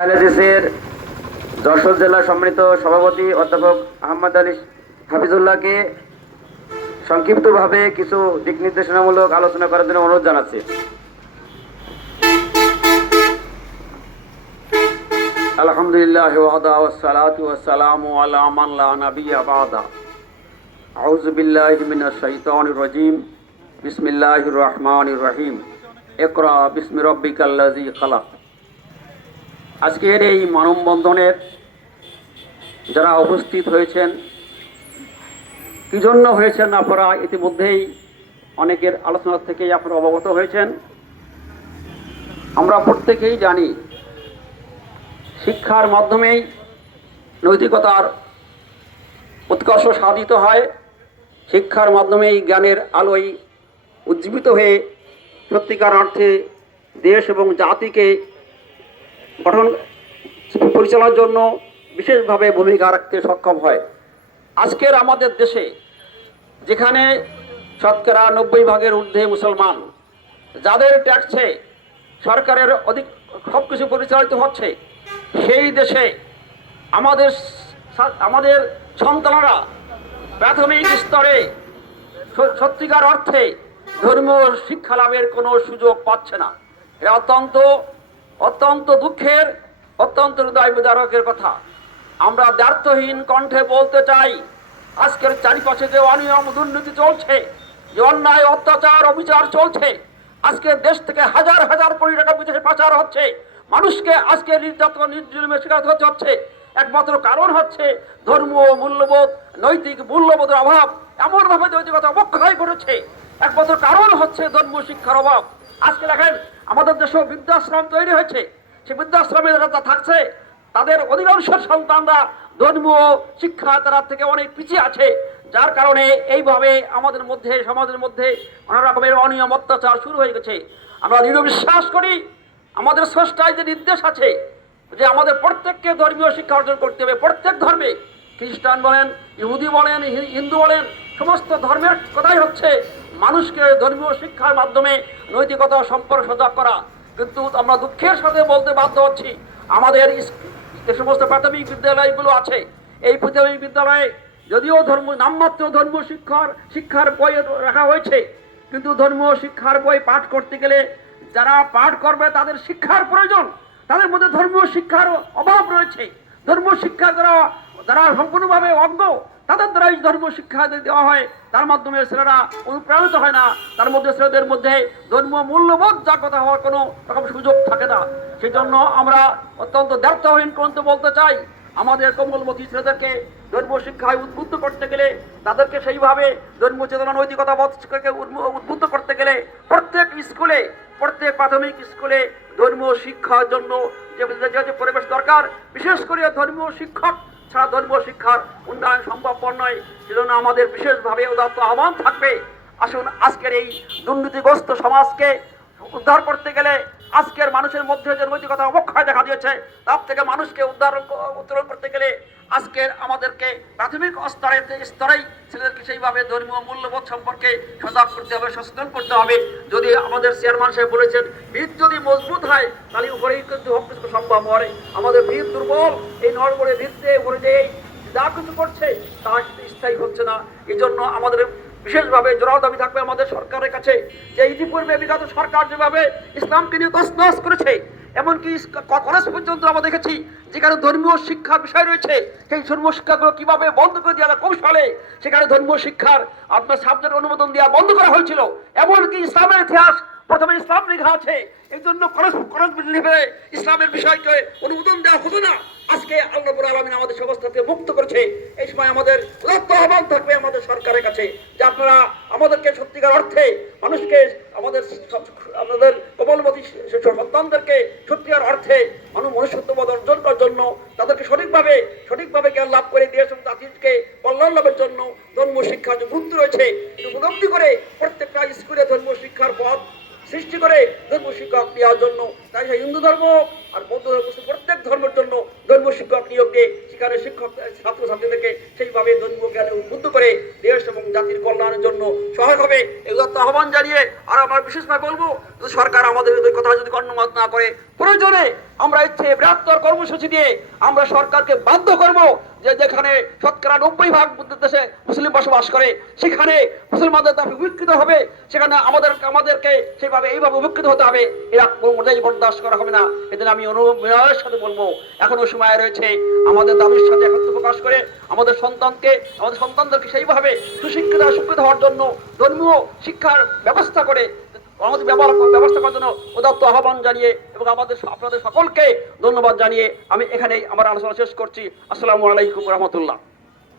বাংলাদেশের যশোর জেলা সম্মানিত সভাপতি অধ্যাপক আহমদ আলী হাফিজুল্লাহকে সংক্ষিপ্তভাবে কিছু দিক নির্দেশনামূলক আলোচনা করার জন্য অনুরোধ জানাচ্ছি। আলহামদুলিল্লাহ ওয়াহদা ওয়াসসালাতু ওয়াসসালামু আলা মান লা নাবিয়্যা বা'দা। আউযু বিল্লাহি মিনাশ শাইতানির রাজীম। বিসমিল্লাহির রহমানির রহিম। ইকরা বিসমি রাব্বিকাল্লাযী খালাক। আজকের এই মানববন্ধনের যারা উপস্থিত হয়েছেন, কি জন্য হয়েছেন আপনারা ইতিমধ্যেই অনেকের আলোচনা থেকেই আপনারা অবগত হয়েছেন। আমরা প্রত্যেকেই জানি শিক্ষার মাধ্যমেই নৈতিকতার উৎকর্ষ সাধিত হয়। শিক্ষার মাধ্যমেই জ্ঞানের আলোয় উজ্জীবিত হয়ে সত্যিকার অর্থে দেশ এবং জাতিকে গঠন পরিচালনার জন্য বিশেষভাবে ভূমিকা রাখতে সক্ষম হয়। আজকের আমাদের দেশে যেখানে শতকরা 90% ঊর্ধ্বে মুসলমান, যাদের ট্যাক্সে সরকারের অধিক সব কিছু পরিচালিত হচ্ছে, সেই দেশে আমাদের সন্তানরা প্রাথমিক স্তরে সত্যিকার অর্থে ধর্মীয় শিক্ষা লাভের কোনো সুযোগ পাচ্ছে না। এটা অত্যন্ত দুঃখের, অত্যন্ত হৃদয় বিদারকের কথা। আমরা দ্ব্যর্থহীন কণ্ঠে বলতে চাই, আজকের চারিপাশে যে অনিয়ম দুর্নীতি চলছে, যে অন্যায় অত্যাচার অবিচার চলছে, আজকে দেশ থেকে হাজার হাজার কোটি টাকা বিদেশে পাচার হচ্ছে, মানুষকে আজকে নির্যাতন নির্জুলুমের শিকার হতে হচ্ছে, একমাত্র কারণ হচ্ছে ধর্মীয় মূল্যবোধ, নৈতিক মূল্যবোধের অভাব। এমনভাবে নৈতিকতা অবক্ষয় ঘটেছে, একমাত্র কারণ হচ্ছে ধর্মীয় শিক্ষার অভাব। আজকে দেখেন আমাদের দেশেও বৃদ্ধাশ্রম তৈরি হয়েছে, সেই বৃদ্ধাশ্রমে যারা থাকছে তাদের অধিকাংশ সন্তানরা ধর্মীয় শিক্ষা তারা থেকে অনেক পিছিয়ে আছে, যার কারণে এইভাবে আমাদের মধ্যে সমাজের মধ্যে অনেক রকমের অনিয়ম অত্যাচার শুরু হয়ে গেছে। আমরা দৃঢ় বিশ্বাস করি আমাদের স্রষ্টায় যে নির্দেশ আছে যে আমাদের প্রত্যেককে ধর্মীয় শিক্ষা অর্জন করতে হবে। প্রত্যেক ধর্মে, খ্রিস্টান বলেন, ইহুদি বলেন, হিন্দু বলেন, সমস্ত ধর্মের কথাই হচ্ছে মানুষকে ধর্মীয় শিক্ষার মাধ্যমে নৈতিকতা সম্পর্কে সজাগ করা। কিন্তু আমরা দুঃখের সাথে বলতে বাধ্য হচ্ছি, আমাদের যে সমস্ত প্রাথমিক বিদ্যালয়গুলো আছে, এই প্রাথমিক বিদ্যালয়ে যদিও নামমাত্র ধর্মীয় শিক্ষার বই রাখা হয়েছে, কিন্তু ধর্মীয় শিক্ষার বই পাঠ করতে গেলে যারা পাঠ করবে তাদের শিক্ষার প্রয়োজন, তাদের মধ্যে ধর্মীয় শিক্ষার অভাব রয়েছে। ধর্মীয় শিক্ষা যারা সম্পূর্ণভাবে অজ্ঞ, তাদের দ্বারা এই ধর্মীয় শিক্ষা দেওয়া হয়, তার মাধ্যমে ছেলেরা অনুপ্রাণিত হয় না, তার মধ্যে ছেলেদের মধ্যে ধর্মীয় মূল্যবোধ জাগ্রত হওয়ার কোনো রকম সুযোগ থাকে না। সেই জন্য আমরা অত্যন্ত দ্ব্যর্থহীন কণ্ঠে বলতে চাই, আমাদের কোমলমতি ছেলেদেরকে ধর্মীয় শিক্ষায় উদ্বুদ্ধ করতে গেলে, তাদেরকে সেইভাবে ধর্মীয় চেতনা নৈতিকতা বোধকে উদ্বুদ্ধ করতে গেলে প্রত্যেক স্কুলে, প্রত্যেক প্রাথমিক স্কুলে ধর্মীয় শিক্ষার জন্য যে পরিবেশ দরকার, বিশেষ করে ধর্মীয় শিক্ষক ছাড়া ধর্মীয় শিক্ষার উন্নয়ন সম্ভবপর নয়। সেজন্য আমাদের বিশেষভাবে উদাত্ত আহ্বান থাকবে, আসুন আজকের এই দুর্নীতিগ্রস্ত সমাজকে উদ্ধার করতে গেলে, আজকের মানুষের মধ্যে যে নৈতিকতা অবক্ষয় দেখা দিয়েছে তার থেকে মানুষকে উত্তরণ করতে গেলে আজকের আমাদেরকে প্রাথমিক স্তরেই ছেলেদেরকে সেইভাবে ধর্মীয় মূল্যবোধ সম্পর্কে সজাগ করতে হবে, সচেতন করতে হবে। যদি আমাদের চেয়ারম্যান সাহেব বলেছেন ভিত যদি মজবুত হয় তাহলে উপরেই কিন্তু সব কিছু সম্ভব হয়। আমাদের ভিত দুর্বল, এই নড়বড়ে ভিত্তে উপরে যে যা কিছু করছে তা স্থায়ী হচ্ছে না। এই জন্য আমাদের বিশেষভাবে জোরালো দাবি থাকবে আমাদের সরকারের কাছে যে ইতিপূর্বে বিগত সরকার যেভাবে ইসলামকে নিয়ে তছনছ করেছে, এমনকি কলেজ পর্যন্ত আমরা দেখেছি যেখানে ধর্মীয় শিক্ষার বিষয় রয়েছে, সেই ধর্মীয় শিক্ষাগুলো কিভাবে বন্ধ করে দেওয়া কৌশলে সেখানে ধর্মীয় শিক্ষার আপনার সাবজেক্ট অনুমোদন দেওয়া বন্ধ করা হয়েছিল। এমনকি ইসলামের ইতিহাস প্রথমে ইসলাম লেখা আছে, এই জন্য কলেজ ইসলামের বিষয়কে অনুমোদন দেওয়া হতো না। আজকে আল্লাহ রাব্বুল আলামিন আমাদের সমস্ত থেকে মুক্ত করেছে। এই সময় আমাদের উদাত্ত আহ্বান থাকবে আমাদের সরকারের কাছে যে আপনারা আমাদেরকে সত্যিকার অর্থে মানুষকে আমাদের কোমলমতি সন্তানদেরকে সত্যিকার অর্থে মনুষ্যত্ববোধ অর্জন করার জন্য তাদেরকে সঠিকভাবে জ্ঞান লাভ করে দিয়ে জাতিকে কল্যাণ লাভের জন্য ধর্মীয় শিক্ষার যে গুরুত্ব রয়েছে উপলব্ধি করে প্রত্যেকটা স্কুলে ধর্মীয় শিক্ষার পথ সৃষ্টি করে ধর্ম শিক্ষক দেওয়ার জন্য, তাই হিন্দু ধর্ম আর বৌদ্ধ ধর্ম প্রত্যেক ধর্মের জন্য ধর্ম শিক্ষক নিয়োগ দিয়ে সেখানে শিক্ষক ছাত্রছাত্রীদেরকে সেইভাবে ধর্মীয় জ্ঞানে উদ্বুদ্ধ করে দেশ এবং জাতির কল্যাণের জন্য সহায়ক হবে। এই উদাত্ত আহ্বান জানিয়ে আর আমরা বিশেষভাবে বলবো, যদি সরকার আমাদের এই কথা যদি কর্ণপাত না করে, প্রয়োজনে আমরা ইচ্ছে বৃহত্তর কর্মসূচি দিয়ে আমরা সরকারকে বাধ্য করব যে যেখানে শতকরা 90% দেশে মুসলিম বসবাস করে সেখানে মুসলমানদের দাবি উপেক্ষিত হবে, সেখানে আমাদেরকে সেইভাবে এইভাবে উপেক্ষিত হতে হবে, এরা কোনোটাই বরদাস্ত করা হবে না। এদিন আমি অনুভবের সাথে বলবো এখনো সময় রয়েছে আমাদের দাবির সাথে একত্র প্রকাশ করে আমাদের সন্তানদেরকে সেইভাবে সুশিক্ষিত শিক্ষিত হওয়ার জন্য ধর্মীয় শিক্ষার ব্যবস্থা করে আমাদের ব্যবস্থা করার জন্য উদাত্ত আহ্বান জানিয়ে এবং আপনাদের সকলকে ধন্যবাদ জানিয়ে আমি এখানেই আমার আলোচনা শেষ করছি। আসসালামু আলাইকুম রহমতুল্লাহ।